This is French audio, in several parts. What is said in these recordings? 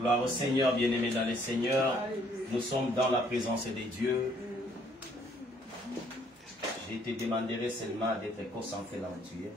Gloire au Seigneur, bien-aimés dans les Seigneurs. Nous sommes dans la présence de Dieu. Je te demanderai seulement d'être concentré là où tu es.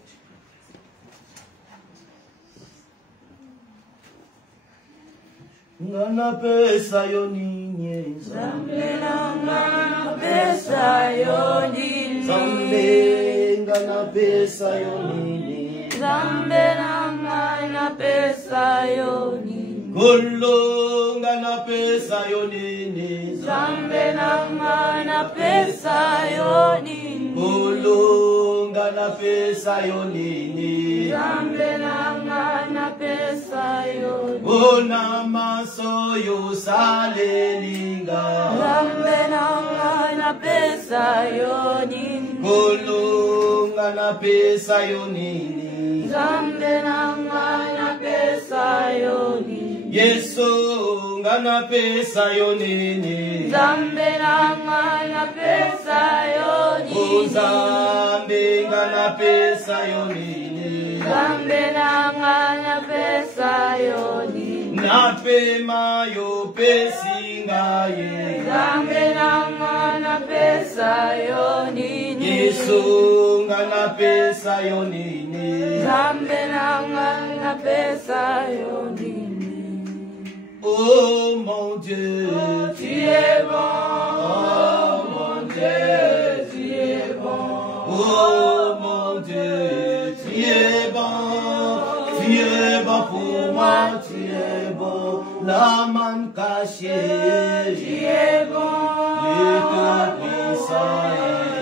Ngana pesa yoni Zambe ngana pesa yoni Zambe ngana pesa yoni Zambe ngana pesa yoni Golo ngana pesa yoni Zambe ngana pesa yoni Golo ngana pesa yoni Zambe ngana pesa yoni Ona masoyo salelinga Zambe ngana pesa yoni Golo ngana pesa yoni Zambe ngana pesa yoni Yesu ngana pesa yoni Zambe ngana pesa yoni Zambe ngana pesa yoni Zambe ngana pesa yoni Napema yo pesinga ye Zambe ngana pesa yoni Yesu ngana pesa yoni Zambe ngana pesa yoni Oh mon Dieu, tu es bon. Oh mon Dieu, tu es bon. Oh mon Dieu, tu es bon. Tu es bon pour moi, tu es bon. La main cachée, tu es bon. Le cœur puissant,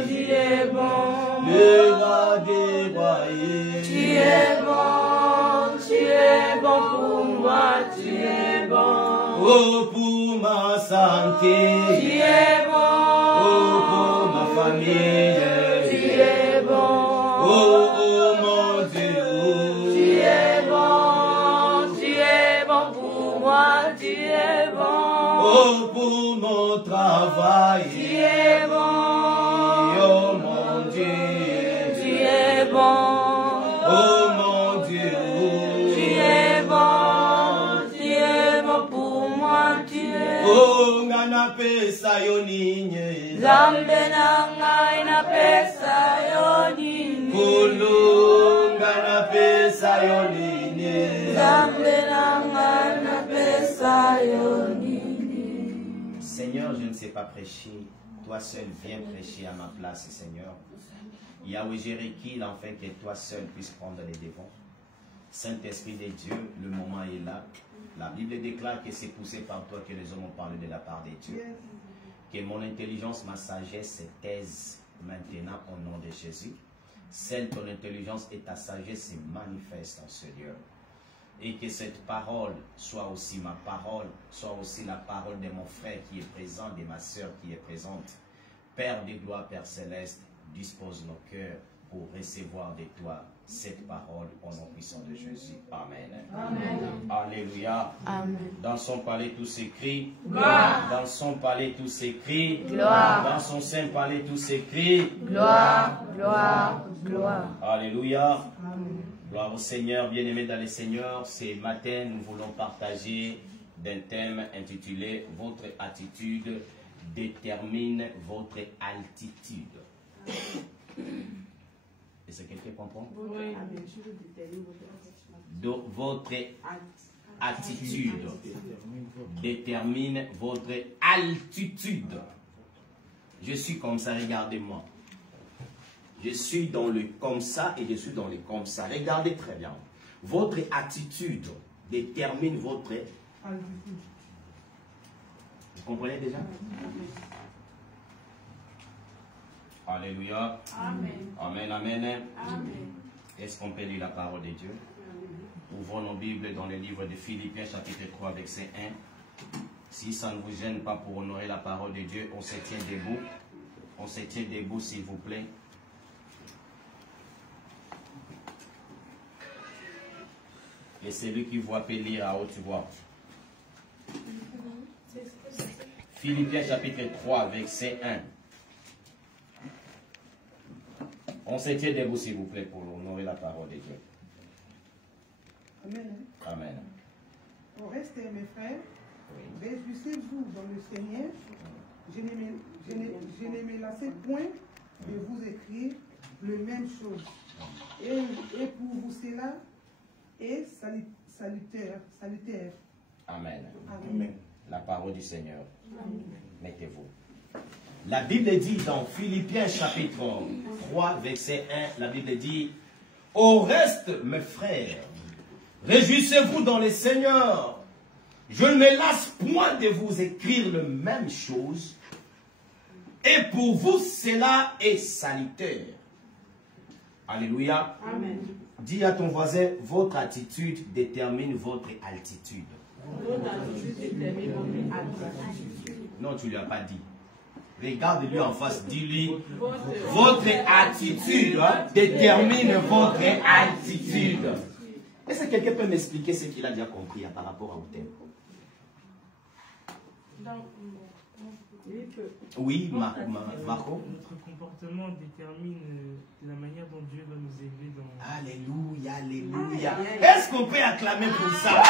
tu es bon. Le roi dévoyé, tu es bon. Tu es bon pour moi, tu es bon. Oh, pour ma santé, tu es bon. Oh, pour ma famille, tu es bon. Oh, oh mon Dieu, tu es bon pour moi, tu es bon. Oh, pour mon travail, tu es bon. Oh mon Dieu, tu es bon. Oh mon Dieu, tu es bon. Tu es bon pour moi, tu es bon. Oh, ngana pesa yoni Zambe ngana pesa yoni Kulu ngana pesa yoni Zambe ngana pesa yoni. Seigneur, je ne sais pas prêcher. Toi seul viens prêcher à ma place, Seigneur. Yahweh, j'ai requis enfin que toi seul puisses prendre les devants. Saint-Esprit de Dieu, le moment est là. La Bible déclare que c'est poussé par toi que les hommes ont parlé de la part de Dieu. Que mon intelligence, ma sagesse se taisent maintenant au nom de Jésus. Celle ton intelligence et ta sagesse se manifestent en ce lieu. Et que cette parole soit aussi ma parole, soit aussi la parole de mon frère qui est présent, de ma soeur qui est présente. Père de gloire, Père céleste, dispose nos cœurs pour recevoir de toi cette parole au nom puissant de Jésus. Amen. Amen. Alléluia. Amen. Dans son palais tout s'écrit. Gloire. Dans son palais tout s'écrit. Gloire. Dans son saint palais tout s'écrit. Gloire, gloire, gloire. Alléluia. Amen. Gloire au Seigneur, bien-aimés dans les Seigneurs. Ce matin, nous voulons partager d'un thème intitulé « Votre attitude détermine votre altitude ». Est-ce que quelqu'un comprend? Oui. Donc, votre attitude détermine votre altitude. Je suis comme ça, regardez-moi. Je suis dans le comme ça et je suis dans le comme ça. Regardez très bien. Votre attitude détermine votre altitude. Vous comprenez déjà? Alléluia. Amen. Amen, amen. Amen. Est-ce qu'on peut lire la parole de Dieu? Ouvrons nos Bibles dans le livre de Philippiens, chapitre 3, verset 1. Si ça ne vous gêne pas pour honorer la parole de Dieu, on se tient debout. On se tient debout, s'il vous plaît. Et celui qui voit peut lire à haute voix. Philippiens, chapitre 3, verset 1. On se tient debout, s'il vous plaît, pour honorer la parole de Dieu. Amen. Amen. Au reste, mes frères, réjouissez-vous dans le Seigneur. Je ne me lasse point de vous écrire les mêmes choses. Et pour vous cela est salutaire. Amen. Amen. La parole du Seigneur. Mettez-vous. La Bible dit dans Philippiens chapitre 3, verset 1, la Bible dit: au reste, mes frères, réjouissez-vous dans le Seigneur. Je ne me lasse point de vous écrire les mêmes choses. Et pour vous, cela est salutaire. Alléluia. Amen. Dis à ton voisin, votre attitude détermine votre altitude. Votre attitude détermine votre altitude. Non, tu ne lui as pas dit. Regarde-lui en face, dis-lui, votre attitude détermine votre altitude. Est-ce que quelqu'un peut m'expliquer ce qu'il a déjà compris par rapport au thème? Oui, Marco. Notre comportement détermine la manière dont Dieu va nous élever dans... Alléluia, alléluia. Est-ce qu'on peut acclamer pour ça?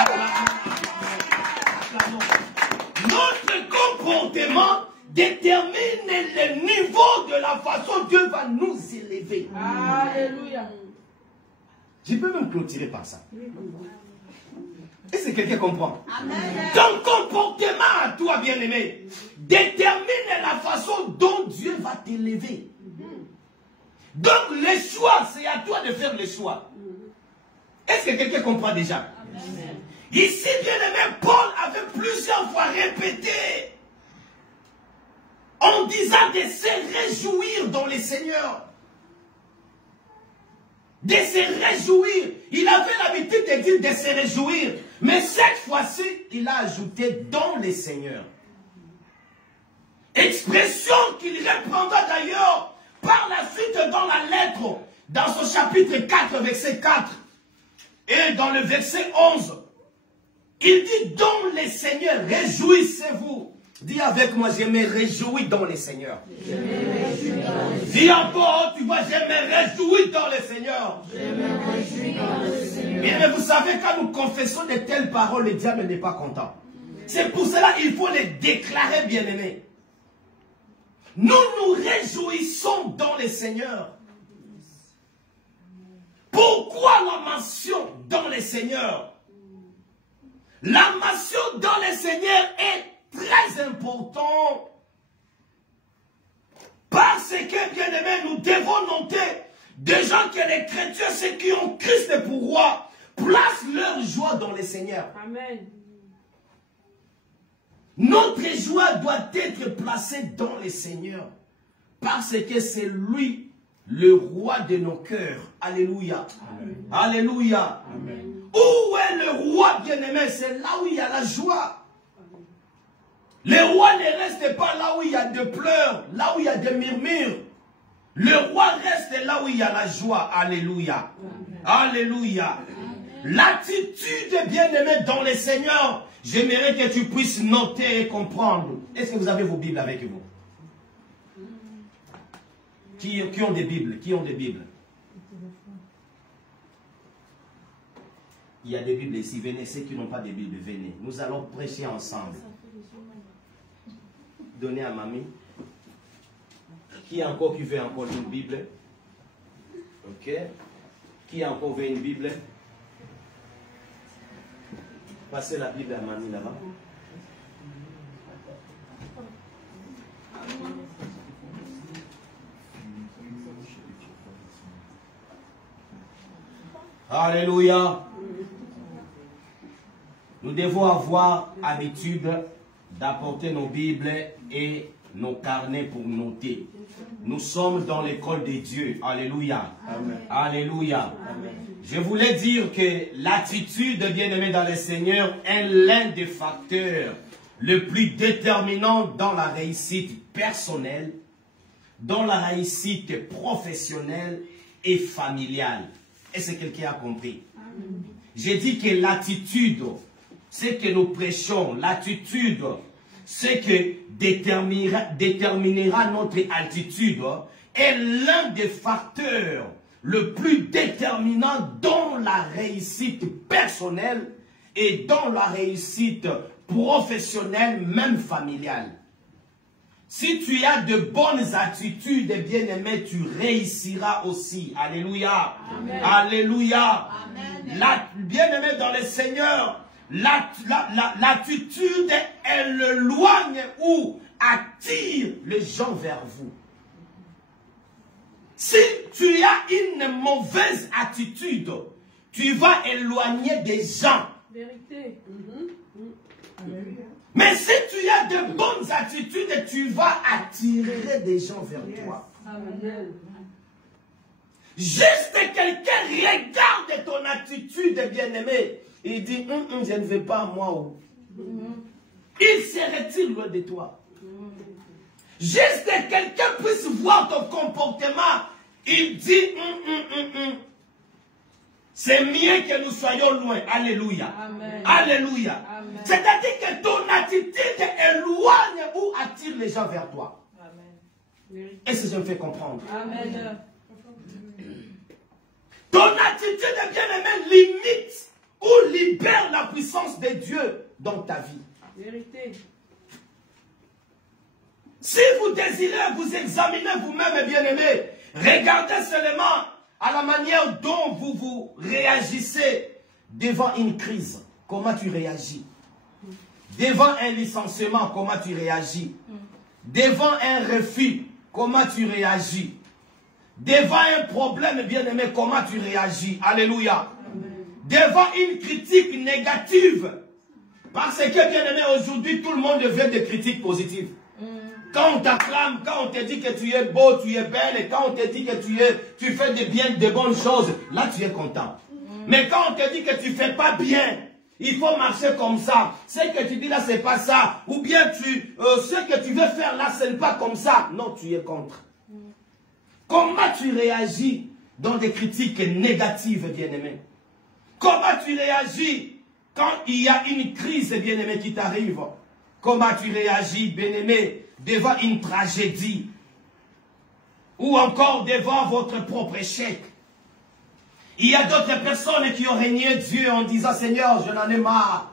Notre comportement détermine le niveau de la façon dont Dieu va nous élever. Alléluia. Je peux même clôturer par ça. Est-ce que quelqu'un comprend? Amen. Ton comportement à toi, bien-aimé, détermine la façon dont Dieu va t'élever. Donc, le choix, c'est à toi de faire le choix. Est-ce que quelqu'un comprend déjà? Amen. Ici, bien-aimé, Paul avait plusieurs fois répété en disant de se réjouir dans le Seigneur. De se réjouir. Il avait l'habitude de dire de se réjouir. Mais cette fois-ci, il a ajouté dans le Seigneur. Expression qu'il reprendra d'ailleurs par la suite dans la lettre, dans son chapitre 4, verset 4. Et dans le verset 11, il dit dans le Seigneur, réjouissez-vous. Dis avec moi, je me réjouis dans le Seigneur. Je me réjouis dans le Seigneur. Dis encore, tu vois, je me réjouis dans le Seigneur. Je me réjouis dans le Seigneur. Mais vous savez, quand nous confessons de telles paroles, le diable n'est pas content. C'est pour cela qu'il faut les déclarer, bien-aimés. Nous nous réjouissons dans le Seigneur. Pourquoi la mention dans le Seigneur? La mention dans le Seigneur est très important. Parce que, bien aimé, nous devons noter des gens que les chrétiens, ceux qui ont Christ pour roi, placent leur joie dans le Seigneur. Amen. Notre joie doit être placée dans le Seigneur. Parce que c'est lui, le roi de nos cœurs. Alléluia. Amen. Alléluia. Amen. Où est le roi bien-aimé? C'est là où il y a la joie. Le roi ne reste pas là où il y a des pleurs, là où il y a des murmures. Le roi reste là où il y a la joie. Alléluia. Amen. Alléluia. L'attitude bien-aimée dans le Seigneur, j'aimerais que tu puisses noter et comprendre. Est-ce que vous avez vos Bibles avec vous? Qui ont des Bibles? Qui ont des Bibles? Il y a des Bibles ici. Venez, ceux qui n'ont pas de Bible, venez. Nous allons prêcher ensemble. Donnez à mamie. Qui encore qui veut encore une Bible? Ok. Qui encore veut une Bible? Passez la Bible à mamie là-bas. Alléluia. Nous devons avoir l'habitude d'apporter nos Bibles et nos carnets pour noter. Nous sommes dans l'école de Dieu. Alléluia. Amen. Alléluia. Amen. Je voulais dire que l'attitude, bien-aimé dans le Seigneur, est l'un des facteurs le plus déterminant dans la réussite personnelle, dans la réussite professionnelle et familiale. Est-ce que quelqu'un a compris? Amen. J'ai dit que l'attitude, c'est que nous prêchons, l'attitude, c'est que déterminera notre altitude, est l'un des facteurs le plus déterminant dans la réussite personnelle et dans la réussite professionnelle, même familiale. Si tu as de bonnes attitudes, bien-aimé, tu réussiras aussi. Alléluia. Amen. Alléluia. Bien-aimé dans le Seigneur, l'attitude, elle éloigne ou attire les gens vers vous. Si tu as une mauvaise attitude, tu vas éloigner des gens. Vérité. Mais si tu as de bonnes attitudes, tu vas attirer des gens vers toi. Amen. Juste quelqu'un regarde ton attitude, bien-aimé. Il dit, je ne vais pas à moi. Il se retire loin de toi. Juste quelqu'un puisse voir ton comportement. Il dit, c'est mieux que nous soyons loin. Alléluia. Amen. Alléluia. C'est-à-dire que ton attitude éloigne ou attire les gens vers toi. Amen. Est-ce que je me fais comprendre? Amen. Ton attitude, bien-aimé, limite ou libère la puissance de Dieu dans ta vie. Vérité. Si vous désirez vous examiner vous-même, bien-aimé, regardez seulement à la manière dont vous vous réagissez devant une crise. Comment tu réagis? Devant un licenciement, comment tu réagis? Devant un refus, comment tu réagis? Devant un problème, bien-aimé, comment tu réagis? Alléluia. Devant une critique négative. Parce que, bien-aimé, aujourd'hui, tout le monde veut des critiques positives. Quand on t'acclame, quand on te dit que tu es beau, tu es belle, et quand on te dit que tu fais de bonnes choses, là tu es content. Mais quand on te dit que tu ne fais pas bien, il faut marcher comme ça, ce que tu dis là, c'est pas ça, ou bien ce que tu veux faire là, ce n'est pas comme ça, non, tu es contre. Comment tu réagis dans des critiques négatives, bien-aimé? Comment tu réagis quand il y a une crise, bien-aimé, qui t'arrive? Comment tu réagis, bien-aimé, devant une tragédie? Ou encore devant votre propre échec? Il y a d'autres personnes qui ont régné Dieu en disant, Seigneur, je n'en ai marre.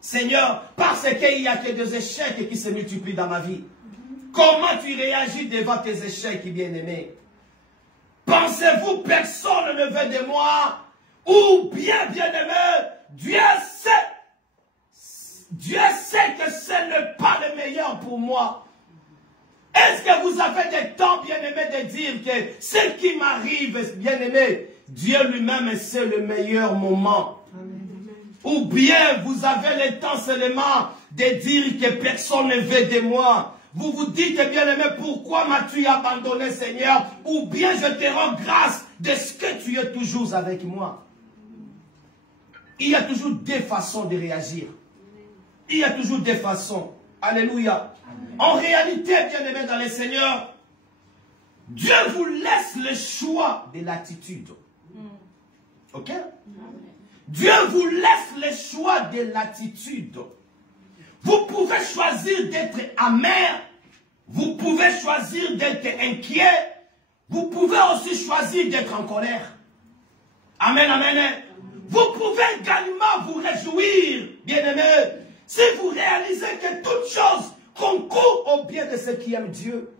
Seigneur, parce qu'il n'y a que des échecs qui se multiplient dans ma vie. Comment tu réagis devant tes échecs, bien-aimé? Pensez-vous personne ne veut de moi? Ou bien, bien-aimé, Dieu sait que ce n'est pas le meilleur pour moi. Est-ce que vous avez des temps, bien-aimé, de dire que ce qui m'arrive, bien-aimé, Dieu lui-même sait le meilleur moment? Ou bien vous avez le temps seulement de dire que personne ne veut de moi? Vous vous dites, bien-aimé, pourquoi m'as-tu abandonné, Seigneur? Ou bien je te rends grâce de ce que tu es toujours avec moi. Il y a toujours des façons de réagir. Il y a toujours des façons. Alléluia. En réalité, bien-aimé dans le Seigneur, Dieu vous laisse le choix de l'attitude. Ok? Dieu vous laisse le choix de l'attitude. Vous pouvez choisir d'être amer. Vous pouvez choisir d'être inquiet. Vous pouvez aussi choisir d'être en colère. Amen, amen. Vous pouvez également vous réjouir, bien-aimés, si vous réalisez que toute chose concourt au bien de ceux qui aiment Dieu.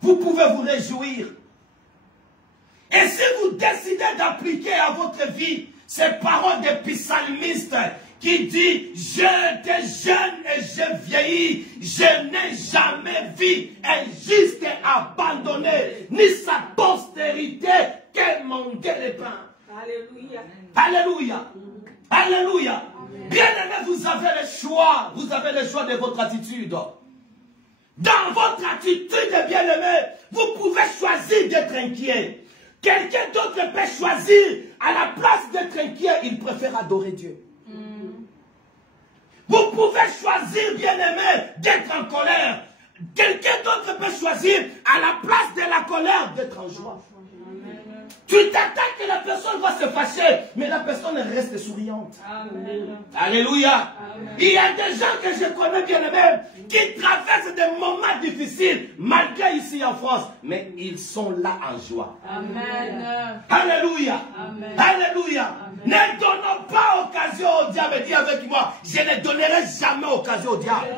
Vous pouvez vous réjouir. Et si vous décidez d'appliquer à votre vie ces paroles des psalmistes qui dit, j'étais jeune et j'ai vieilli, je n'ai jamais vu un juste abandonné, ni sa postérité qu'elle manquait le pain. Alléluia. Alléluia. Alléluia. Bien-aimé, vous avez le choix. Vous avez le choix de votre attitude. Dans votre attitude, bien-aimé, vous pouvez choisir d'être inquiet. Quelqu'un d'autre peut choisir, à la place d'être inquiet, il préfère adorer Dieu. Vous pouvez choisir, bien-aimé, d'être en colère. Quelqu'un d'autre peut choisir, à la place de la colère, d'être en joie. Tu t'attends que la personne va se fâcher, mais la personne reste souriante. Amen. Alléluia. Amen. Il y a des gens que je connais, bien-aimés, qui traversent des moments difficiles, malgré ici en France, mais ils sont là en joie. Amen. Alléluia. Amen. Alléluia. Amen. Ne donnons pas occasion au diable. Dis avec moi, je ne donnerai jamais occasion au diable.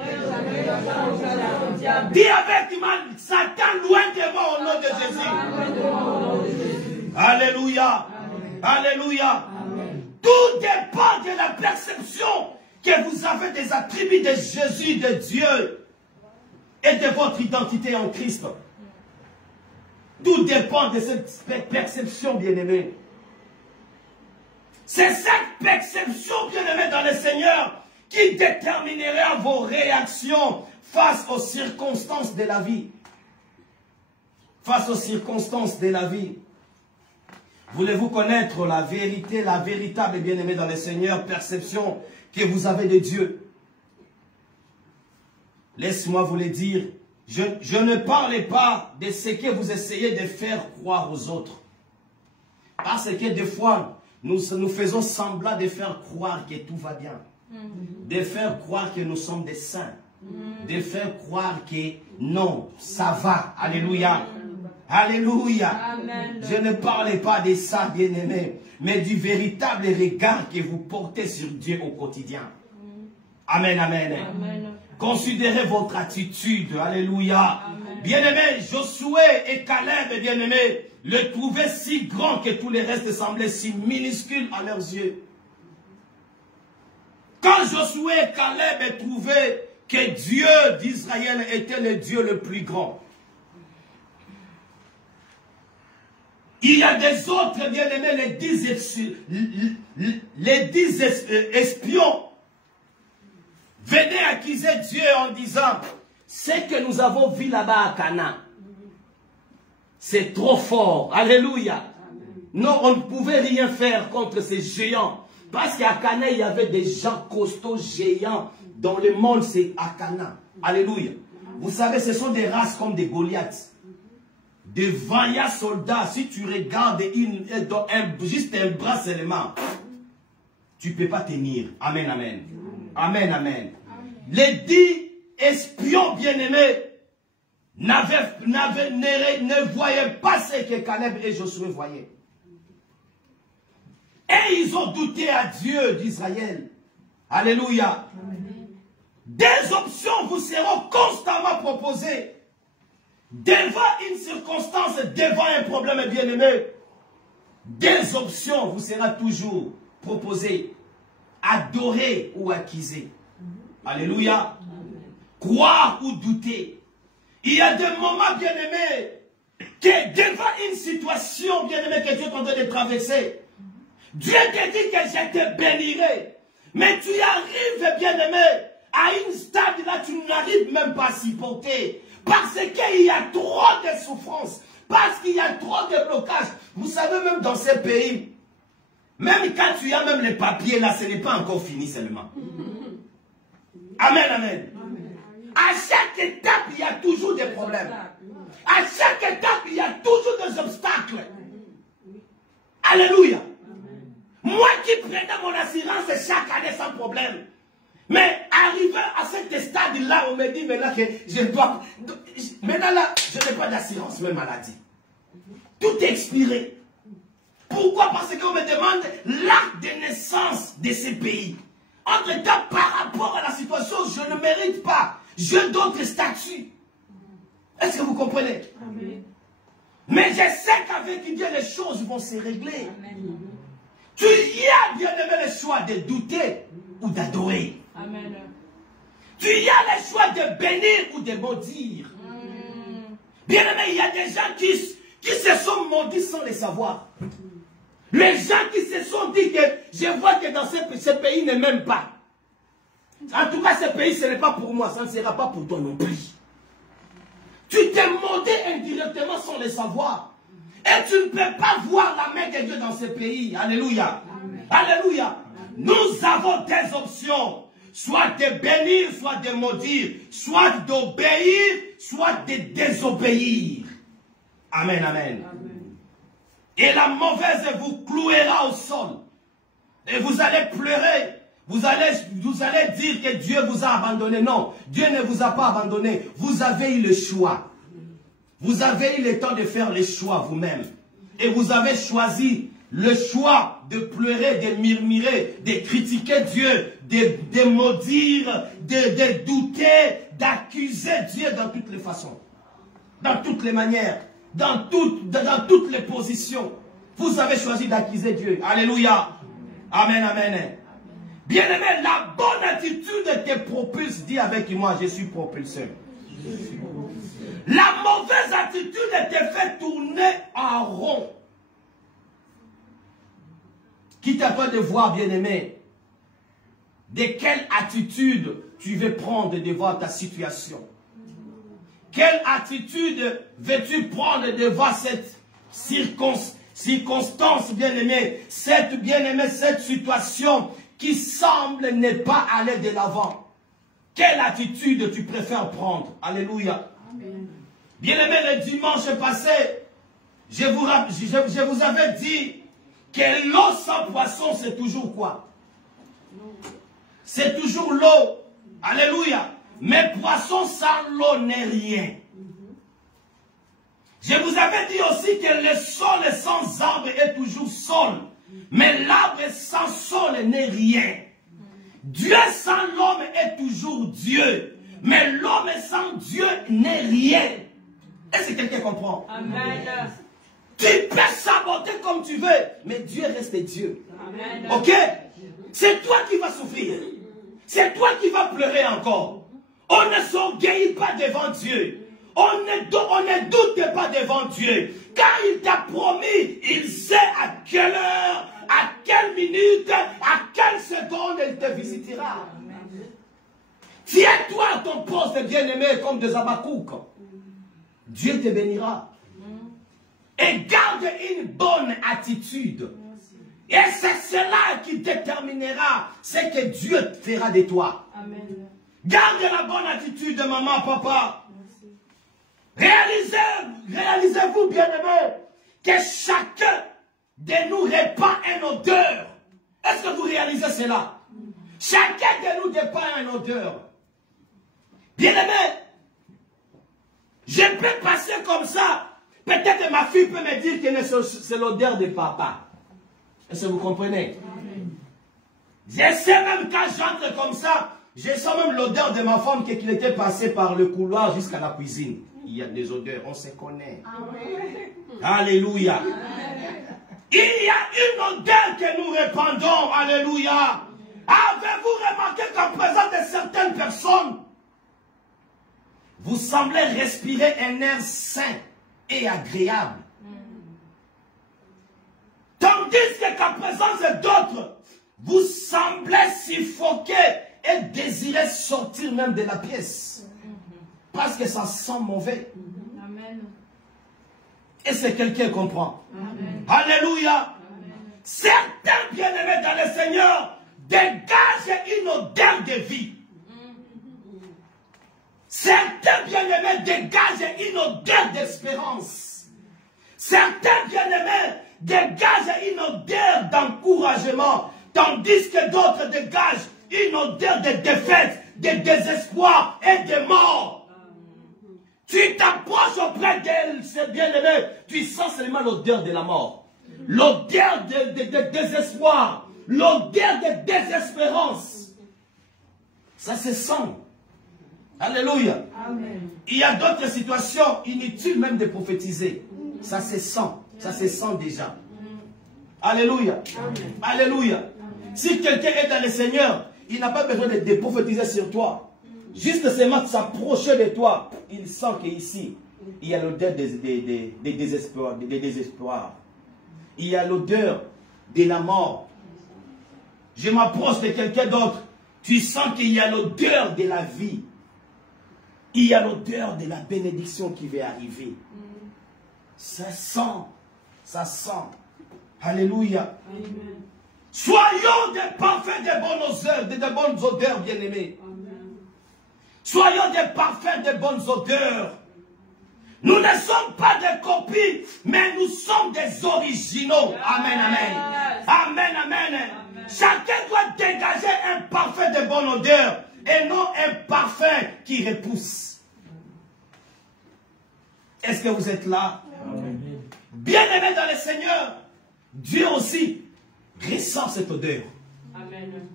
Dis avec moi, Satan loin de moi au nom de Jésus. Alléluia. Alléluia. Tout dépend de la perception que vous avez des attributs de Jésus, de Dieu et de votre identité en Christ. Tout dépend de cette perception, bien-aimé. C'est cette perception, bien-aimé, dans le Seigneur qui déterminera vos réactions face aux circonstances de la vie. Face aux circonstances de la vie. Voulez-vous connaître la vérité, la véritable, bien-aimé, dans le Seigneur, perception que vous avez de Dieu? Laisse-moi vous le dire. Je ne parle pas de ce que vous essayez de faire croire aux autres. Parce que des fois, nous faisons semblant de faire croire que tout va bien. De faire croire que nous sommes des saints. De faire croire que non, ça va. Alléluia. Alléluia. Amen. Je ne parle pas de ça, bien-aimé, mais du véritable regard que vous portez sur Dieu au quotidien. Amen, amen. Amen. Considérez votre attitude. Alléluia. Bien-aimé, Josué et Caleb, bien-aimé, le trouvaient si grand que tous les restes semblaient si minuscules à leurs yeux. Quand Josué et Caleb trouvaient que Dieu d'Israël était le Dieu le plus grand, il y a des autres, bien-aimés, les 10 espions venaient accuser Dieu en disant, ce que nous avons vu là-bas à Canaan, c'est trop fort. Alléluia. Non, on ne pouvait rien faire contre ces géants. Parce qu'à Canaan, il y avait des gens costauds, géants. Dans le monde, c'est à Canaan. Alléluia. Vous savez, ce sont des races comme des Goliaths. Des vaillants soldats. Si tu regardes juste un bras seulement, tu ne peux pas tenir. Amen, amen. Amen, amen. Les 10 espions bien-aimés ne voyaient pas ce que Caleb et Josué voyaient. Et ils ont douté à Dieu d'Israël. Alléluia. Des options vous seront constamment proposées. Devant une circonstance, devant un problème bien-aimé, des options vous seront toujours proposées. Adorer ou acquiser. Alléluia. Croire ou douter. Il y a des moments, bien-aimés, que devant une situation, bien-aimée, que Dieu est en train de traverser, Dieu te dit que je te bénirai. Mais tu arrives, bien-aimé, à une stade là, tu n'arrives même pas à supporter. Parce qu'il y a trop de souffrance. Parce qu'il y a trop de blocages. Vous savez, même dans ces pays, même quand tu as même les papiers là, ce n'est pas encore fini seulement. Amen, amen. À chaque étape, il y a toujours des problèmes. À chaque étape, il y a toujours des obstacles. Alléluia. Moi qui prenais mon assurance chaque année sans problème. Mais arrivé à cet stade-là, on me dit maintenant que je dois... Maintenant là, je n'ai pas d'assurance, même maladie. Tout est expiré. Pourquoi? Parce qu'on me demande l'acte de naissance de ces pays. Entre-temps, par rapport à la situation, je ne mérite pas. J'ai d'autres statuts. Est-ce que vous comprenez? Amen. Mais je sais qu'avec Dieu, les choses vont se régler. Amen. Tu y as bien aimé le choix de douter ou d'adorer. Amen. Tu y as le choix de bénir ou de maudire. Bien aimé, il y a des gens qui se sont maudits sans le savoir. Les gens qui se sont dit que je vois que dans ce pays ne m'aime pas. En tout cas, ce pays, ce n'est pas pour moi, ça ne sera pas pour toi non plus. Tu t'es maudit indirectement sans le savoir. Et tu ne peux pas voir la main de Dieu dans ce pays. Alléluia. Amen. Alléluia. Amen. Nous avons des options. Soit de bénir, soit de maudire. Soit d'obéir, soit de désobéir. Amen, amen. Amen. Et la mauvaise vous clouera au sol. Et vous allez pleurer. Vous allez dire que Dieu vous a abandonné. Non, Dieu ne vous a pas abandonné. Vous avez eu le choix. Vous avez eu le temps de faire les choix vous-même. Et vous avez choisi le choix de pleurer, de murmurer, de critiquer Dieu, de maudire, de douter, d'accuser Dieu dans toutes les façons, dans toutes les manières, dans toutes les positions. Vous avez choisi d'accuser Dieu. Alléluia. Amen, amen. Bien-aimé, la bonne attitude te propulse. Dis avec moi, je suis propulseur. La mauvaise attitude te fait tourner en rond. Quitte à toi de voir, bien-aimé, de quelle attitude tu veux prendre devant ta situation. Quelle attitude veux-tu prendre devant cette circonstance, bien-aimé, cette situation qui semble ne pas aller de l'avant. Quelle attitude tu préfères prendre? Alléluia. Bien-aimé, le dimanche passé, je vous avais dit que l'eau sans poisson, c'est toujours quoi? C'est toujours l'eau. Alléluia. Mais poisson sans l'eau n'est rien. Je vous avais dit aussi que le sol sans arbre est toujours sol. Mais l'arbre sans sol n'est rien. Dieu sans l'homme est toujours Dieu. Mais l'homme sans Dieu n'est rien. Est-ce que quelqu'un comprend? Amen. Tu peux saboter comme tu veux, mais Dieu reste Dieu. Amen. Ok? C'est toi qui vas souffrir. C'est toi qui vas pleurer encore. On ne s'orgueillit pas devant Dieu. On ne doute pas devant Dieu. Car il t'a promis, il sait à quelle heure, à quelle minute, à quelle seconde il te visitera. Tiens-toi à ton poste bien-aimé comme des Habakkuk. Dieu te bénira. Et garde une bonne attitude. Et c'est cela qui déterminera ce que Dieu fera de toi. Amen. Garde la bonne attitude, maman, papa. Réalisez-vous, bien-aimés, que chacun de nous répand une odeur. Est-ce que vous réalisez cela? Chacun de nous répand une odeur. Bien-aimé, je peux passer comme ça. Peut-être que ma fille peut me dire que c'est l'odeur de papa. Est-ce que vous comprenez? Je sais même quand j'entre comme ça, je sens même l'odeur de ma femme qu'il était passé par le couloir jusqu'à la cuisine. Il y a des odeurs, on se connaît. Amen. Alléluia. Amen. Il y a une odeur que nous répandons. Alléluia. Avez-vous remarqué qu'en présence de certaines personnes, vous semblez respirer un air sain et agréable. Tandis qu'en présence d'autres, vous semblez suffoquer et désirer sortir même de la pièce. Parce que ça sent mauvais. Amen. Et c'est quelqu'un comprend. Amen. Alléluia. Amen. Certains bien-aimés dans le Seigneur dégagent une odeur de vie. Certains bien-aimés dégagent une odeur d'espérance. Certains bien-aimés dégagent une odeur d'encouragement. Tandis que d'autres dégagent une odeur de défaite, de désespoir et de mort. Tu t'approches auprès d'elle, c'est bien-aimé, tu sens seulement l'odeur de la mort. L'odeur de désespoir, l'odeur de désespérance. Ça se sent. Alléluia. Amen. Il y a d'autres situations inutiles même de prophétiser. Ça se sent déjà. Alléluia. Amen. Alléluia. Amen. Si quelqu'un est dans le Seigneur, il n'a pas besoin de prophétiser sur toi. Juste seulement de s'approcher de toi, il sent qu'ici, il y a l'odeur des désespoirs. Il y a l'odeur de la mort. Je m'approche de quelqu'un d'autre, tu sens qu'il y a l'odeur de la vie. Il y a l'odeur de la bénédiction qui va arriver. Ça sent, ça sent. Alléluia. Amen. Soyons des parfaits, des bonnes odeurs, bien-aimés. Soyons des parfaits, des bonnes odeurs. Nous ne sommes pas des copies, mais nous sommes des originaux. Amen, amen. Amen, amen. Amen. Chacun doit dégager un parfait de bonne odeur et non un parfait qui repousse. Est-ce que vous êtes là? Bien-aimés dans le Seigneur, Dieu aussi ressent cette odeur. Amen.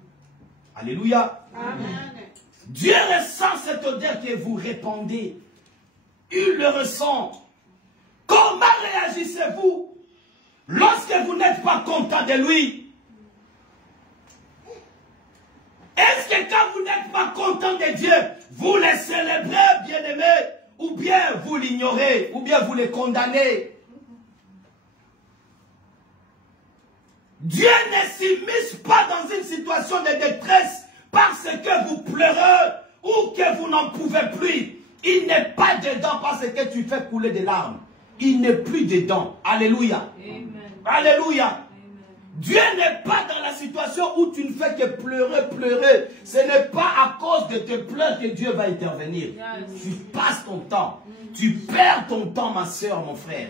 Alléluia. Amen. Dieu ressent cette odeur que vous répandez. Il le ressent. Comment réagissez-vous lorsque vous n'êtes pas content de lui? Est-ce que quand vous n'êtes pas content de Dieu, vous le célébrez, bien-aimé, ou bien vous l'ignorez, ou bien vous le condamnez? Dieu ne s'immisce pas dans une situation de détresse parce que vous pleurez ou que vous n'en pouvez plus. Il n'est pas dedans parce que tu fais couler des larmes. Il n'est plus dedans. Alléluia. Amen. Alléluia. Amen. Dieu n'est pas dans la situation où tu ne fais que pleurer, pleurer. Ce n'est pas à cause de tes pleurs que Dieu va intervenir. Yes. Tu passes ton temps. Tu perds ton temps, ma soeur, mon frère.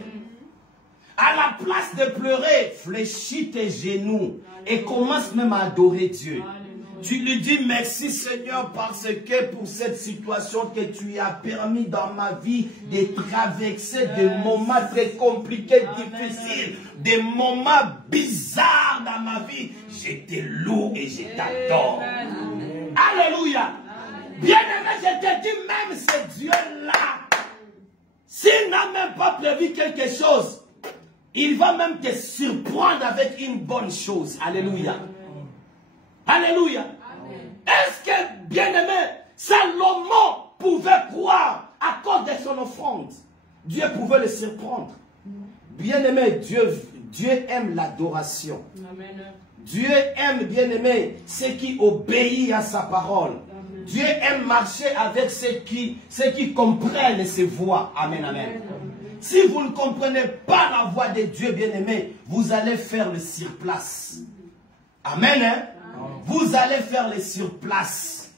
À la place de pleurer, fléchis tes genoux et commence même à adorer Dieu. Tu lui dis merci Seigneur parce que pour cette situation que tu as permis dans ma vie de traverser des moments très compliqués, difficiles, des moments bizarres dans ma vie. Je te loue et je t'adore. Alléluia. Bien-aimé, je te dis même ce Dieu-là, s'il n'a même pas prévu quelque chose, il va même te surprendre avec une bonne chose. Alléluia. Alléluia. Est-ce que, bien-aimé, Salomon pouvait croire à cause de son offrande? Dieu pouvait le surprendre. Bien-aimé, Dieu aime l'adoration. Dieu aime, bien-aimé, ceux qui obéissent à sa parole. Amen. Dieu aime marcher avec ceux qui comprennent ses voix. Amen, amen. Si vous ne comprenez pas la voix de Dieu, bien-aimé, vous allez faire le surplace. Amen, hein? Vous allez faire le surplace.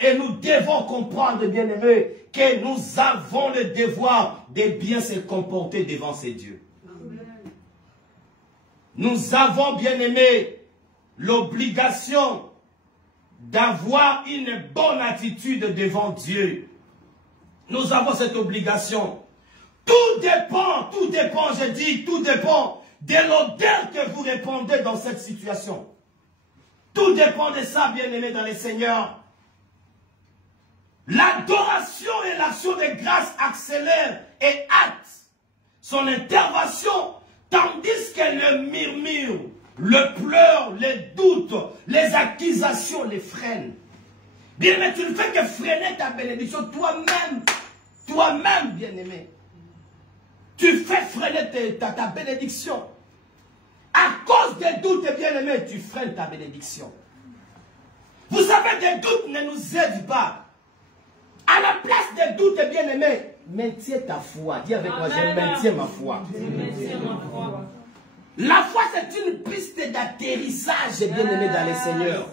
Et nous devons comprendre, bien-aimé, que nous avons le devoir de bien se comporter devant ces dieux. Nous avons, bien-aimé, l'obligation d'avoir une bonne attitude devant Dieu. Nous avons cette obligation. Tout dépend, je dis, tout dépend de l'odeur que vous répandez dans cette situation. Tout dépend de ça, bien-aimé dans le Seigneur. L'adoration et l'action de grâce accélèrent et hâtent son intervention, tandis que le murmure, le pleur, les doutes, les accusations les freinent. Bien-aimé, tu ne fais que freiner ta bénédiction toi-même, bien-aimé. Tu fais freiner ta bénédiction. À cause des doutes, bien-aimé, tu freines ta bénédiction. Vous savez, des doutes ne nous aident pas. À la place des doutes, bien-aimé, maintiens ta foi. Dis avec moi, je maintiens ma foi. La foi, c'est une piste d'atterrissage, bien-aimé, dans le Seigneur.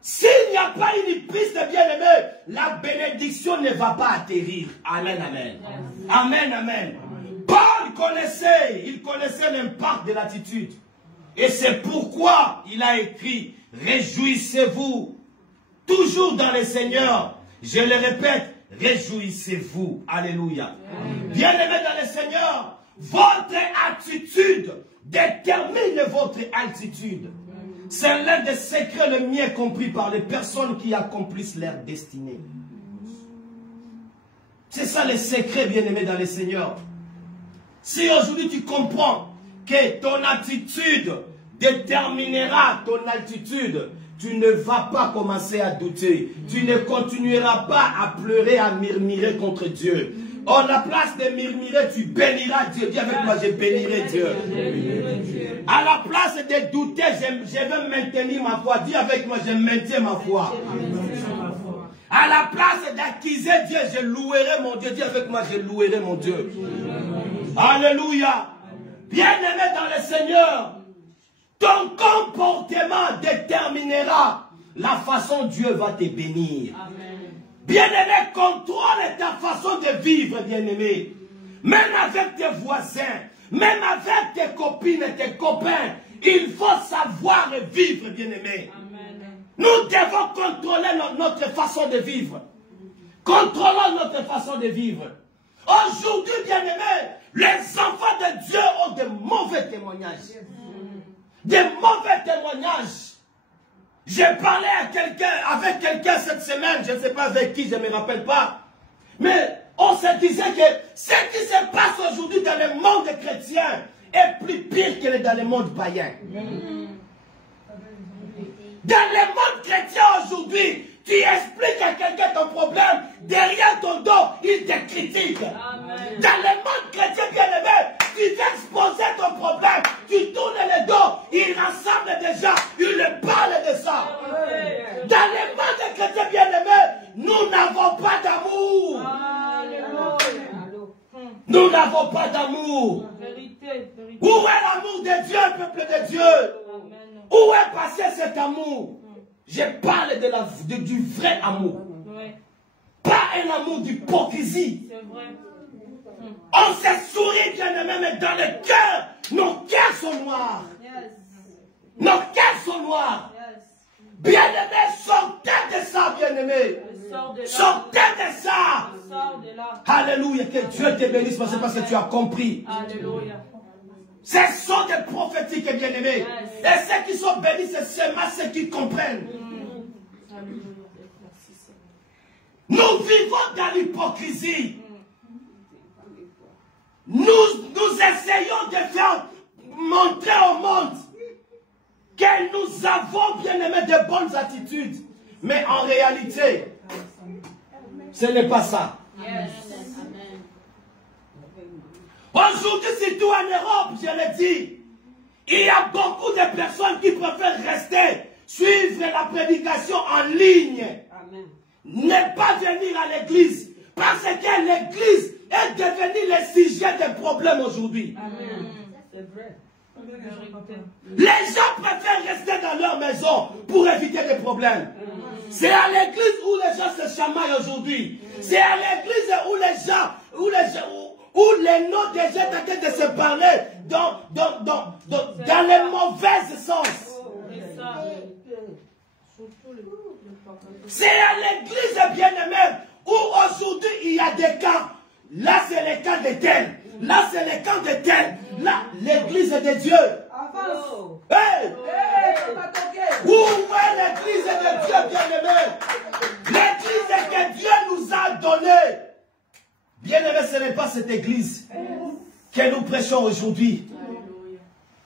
S'il n'y a pas une piste, bien-aimé, la bénédiction ne va pas atterrir. Amen, amen. Amen, amen. Paul connaissait, l'impact de l'attitude. Et c'est pourquoi il a écrit, réjouissez-vous, toujours dans le Seigneur. Je le répète, réjouissez-vous. Alléluia. Bien-aimé dans le Seigneur, votre attitude détermine votre altitude. C'est l'un des secrets le mieux compris par les personnes qui accomplissent leur destinée. C'est ça le secret, bien-aimé dans le Seigneur. Si aujourd'hui tu comprends que ton attitude déterminera ton altitude, tu ne vas pas commencer à douter. Tu ne continueras pas à pleurer, à murmurer contre Dieu. En la place de murmurer, tu béniras Dieu. Dis avec moi, je bénirai Dieu. À la place de douter, je veux maintenir ma foi. Dis avec moi, je maintiens ma foi. À la place d'accuser Dieu, je louerai mon Dieu. Dis avec moi, je louerai mon Dieu. Alléluia. Bien-aimé dans le Seigneur, ton comportement déterminera la façon dont Dieu va te bénir. Bien-aimé, contrôle ta façon de vivre, bien-aimé. Même avec tes voisins, même avec tes copines et tes copains, il faut savoir vivre, bien-aimé. Nous devons contrôler notre façon de vivre. Contrôlons notre façon de vivre. Aujourd'hui, bien-aimés, les enfants de Dieu ont de mauvais témoignages. Des mauvais témoignages. J'ai parlé avec quelqu'un cette semaine, je ne sais pas avec qui, je ne me rappelle pas. Mais on se disait que ce qui se passe aujourd'hui dans le monde chrétien est plus pire que dans le monde païen. Dans le monde chrétien aujourd'hui, tu expliques à quelqu'un ton problème, derrière ton dos, il te critique. Amen. Dans le monde chrétien bien-aimé, tu exposer ton problème, tu tournes le dos, il rassemble déjà, il parle de ça. Amen. Dans le monde chrétien bien-aimé, nous n'avons pas d'amour. Nous n'avons pas d'amour. Où est l'amour de Dieu, peuple de Dieu? Amen. Où est passé cet amour? Je parle du vrai amour. Ouais. Pas un amour d'hypocrisie. C'est vrai. On se sourit bien-aimé, mais dans le cœur, nos cœurs sont noirs. Yes. Nos cœurs sont noirs. Yes. Bien-aimé, sortez de ça, bien-aimé. Sortez de ça. Alléluia, que Dieu te bénisse parce que tu as compris. Alléluia. Ce sont des prophétiques, bien-aimés. Yes. Et ceux qui sont bénis, c'est seulement ceux qui comprennent. Nous vivons dans l'hypocrisie. Nous essayons de faire montrer au monde que nous avons, bien-aimés, de bonnes attitudes. Mais en réalité, ce n'est pas ça. Yes. Aujourd'hui, surtout en Europe, je l'ai dit, il y a beaucoup de personnes qui préfèrent rester, suivre la prédication en ligne, ne pas venir à l'église, parce que l'église est devenue le sujet des problèmes aujourd'hui. C'est vrai. Les gens préfèrent rester dans leur maison pour éviter des problèmes. C'est à l'église où les gens se chamaillent aujourd'hui. C'est à l'église où les noms des gens sont en train de se parler dans les mauvais sens. C'est à l'église bien-aimée où aujourd'hui il y a des cas. Là c'est le cas de tel. Là c'est le cas de tel. Là l'église de Dieu. Hey! Où est l'église de Dieu bien-aimé? L'église que Dieu nous a donnée. Bien-aimé, ce n'est pas cette église que nous prêchons aujourd'hui.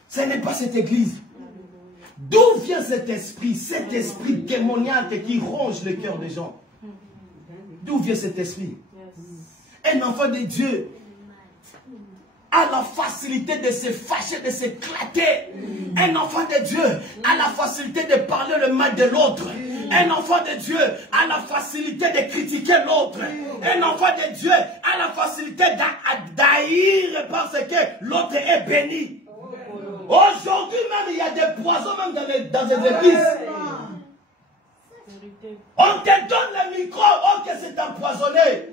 Ce n'est pas cette église. D'où vient cet esprit démoniaque qui ronge le cœur des gens? D'où vient cet esprit? Un enfant de Dieu a la facilité de se fâcher, de s'éclater. Un enfant de Dieu a la facilité de parler le mal de l'autre. Un enfant de Dieu a la facilité de critiquer l'autre. Un enfant de Dieu a la facilité d'haïr parce que l'autre est béni. Aujourd'hui même, il y a des poisons même dans les églises. On te donne le micro, oh que c'est empoisonné.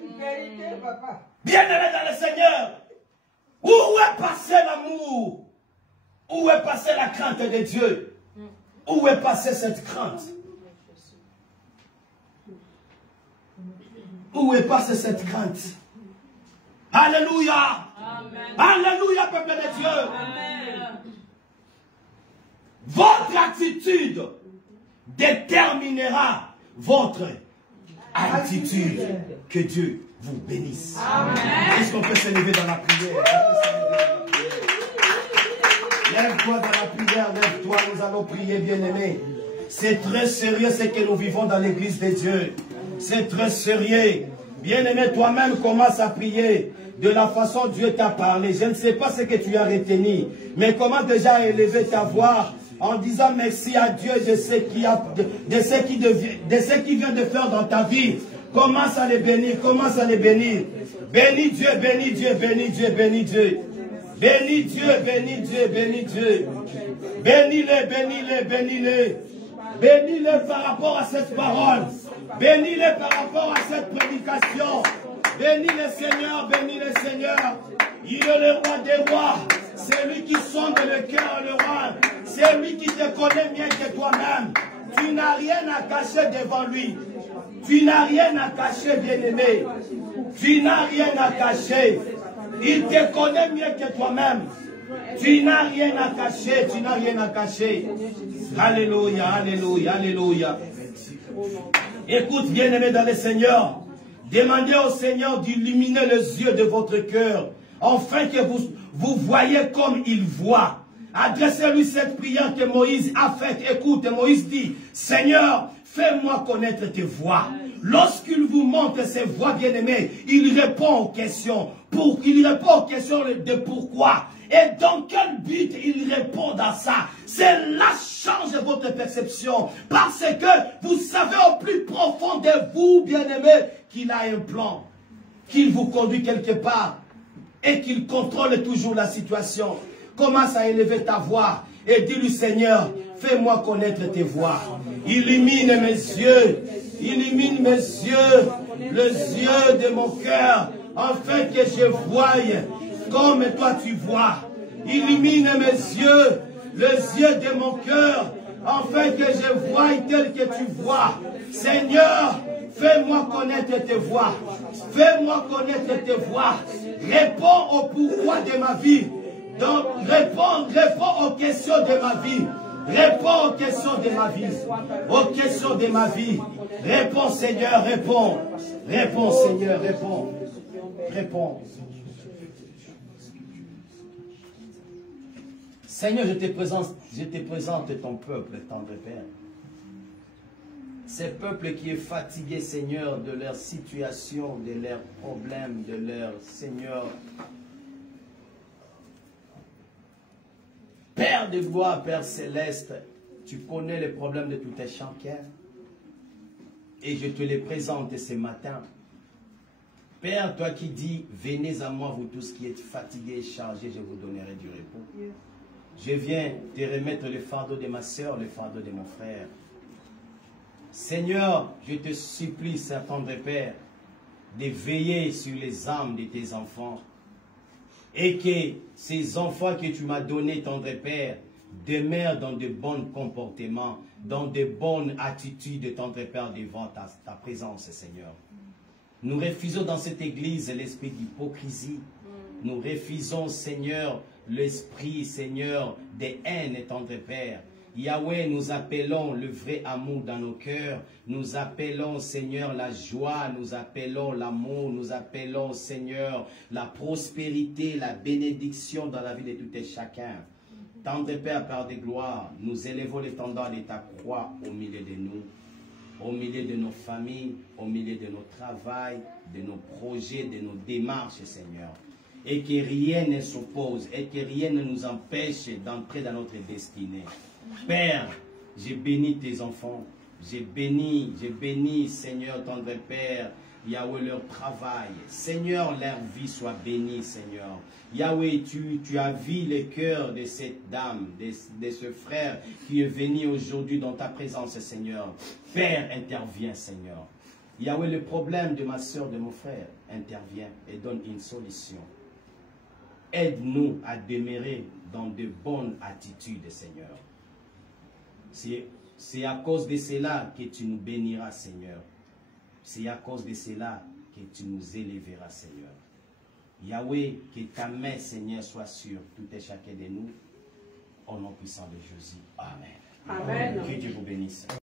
Bien-aimé dans le Seigneur. Où est passé l'amour? Où est passée la crainte de Dieu? Où est passée cette crainte? Où est passée cette crainte? Alléluia! Amen. Alléluia, peuple de Dieu! Amen. Votre attitude déterminera votre attitude. Que Dieu vous bénisse. Est-ce qu'on peut se lever dans la prière? Lève-toi dans la prière, lève-toi, nous allons prier, bien-aimé. C'est très sérieux ce que nous vivons dans l'église de Dieu. C'est très sérieux. Bien-aimé, toi-même commence à prier de la façon dont Dieu t'a parlé. Je ne sais pas ce que tu as retenu, mais comment déjà élever ta voix en disant merci à Dieu de ce qu'il vient de faire dans ta vie. Commence à les bénir, commence à les bénir. Bénis Dieu, bénis Dieu, bénis Dieu, bénis Dieu. Bénis Dieu, bénis Dieu, bénis Dieu. Bénis-les, bénis-les, bénis-les. Bénis-les par rapport à cette parole. Bénis-les par rapport à cette prédication. Bénis le Seigneur, bénis le Seigneur. Il est le roi des rois. C'est lui qui sonde le cœur, le roi. C'est lui qui te connaît mieux que toi-même. Tu n'as rien à cacher devant lui. Tu n'as rien à cacher, bien-aimé. Tu n'as rien à cacher. Il te connaît mieux que toi-même. Tu n'as rien à cacher. Tu n'as rien à cacher. Alléluia, alléluia, alléluia. Écoute, bien-aimé dans le Seigneur. Demandez au Seigneur d'illuminer les yeux de votre cœur, afin que vous voyez comme il voit. Adressez-lui cette prière que Moïse a faite. Écoute, Moïse dit, Seigneur, fais-moi connaître tes voies. Lorsqu'il vous montre ses voies, bien-aimés, il répond aux questions. Il répond aux questions de pourquoi. Et dans quel but il répond à ça. Cela change votre perception. Parce que vous savez au plus profond de vous, bien-aimés, qu'il a un plan. Qu'il vous conduit quelque part. Et qu'il contrôle toujours la situation. Commence à élever ta voix. Et dis-lui, Seigneur, fais-moi connaître tes voies. Illumine mes yeux. Illumine mes yeux. Les yeux de mon cœur. Afin que je voie comme toi tu vois. Illumine mes yeux, les yeux de mon cœur, afin que je voie tel que tu vois. Seigneur, fais-moi connaître tes voies. Fais-moi connaître tes voies. Réponds au pourquoi de ma vie. Donc, réponds aux questions de ma vie. Réponds aux questions de ma vie. Aux questions de ma vie. Réponds, Seigneur, réponds. Réponds, Seigneur, réponds. Réponds. Seigneur, je te présente ton peuple, tendre Père. Ce peuple qui est fatigué, Seigneur, de leur situation, de leurs problèmes, de leur Seigneur. Père de gloire, Père céleste, tu connais les problèmes de tout un chacun. Et je te les présente ce matin. Père, toi qui dis, venez à moi, vous tous qui êtes fatigués et chargés, je vous donnerai du repos. Je viens te remettre le fardeau de ma soeur, le fardeau de mon frère. Seigneur, je te supplie, Saint tendre Père, de veiller sur les âmes de tes enfants. Et que ces enfants que tu m'as donnés, tendre Père, demeurent dans de bons comportements, dans de bonnes attitudes, tendre Père, devant ta présence, Seigneur. Nous refusons dans cette église l'esprit d'hypocrisie. Nous refusons, Seigneur, l'esprit, Seigneur, de haine, tendre Père. Yahweh, nous appelons le vrai amour dans nos cœurs. Nous appelons, Seigneur, la joie. Nous appelons l'amour. Nous appelons, Seigneur, la prospérité, la bénédiction dans la vie de tout et chacun. Tendre Père, Père de gloire, nous élevons l'étendard de ta croix au milieu de nous. Au milieu de nos familles, au milieu de nos travails, de nos projets, de nos démarches, Seigneur. Et que rien ne s'oppose, et que rien ne nous empêche d'entrer dans notre destinée. Père, j'ai béni tes enfants, j'ai béni, Seigneur, tendre Père, Yahweh, leur travail. Seigneur, leur vie soit bénie, Seigneur. Yahweh, tu as vu le cœur de cette dame, de ce frère qui est venu aujourd'hui dans ta présence, Seigneur. Père, interviens, Seigneur. Yahweh, le problème de ma soeur, de mon frère, intervient et donne une solution. Aide-nous à demeurer dans de bonnes attitudes, Seigneur. C'est à cause de cela que tu nous béniras, Seigneur. C'est à cause de cela que tu nous élèveras, Seigneur. Yahweh, que ta main, Seigneur, soit sur tout et chacun de nous. Au nom puissant de Jésus. Amen. Amen. Que Dieu vous bénisse.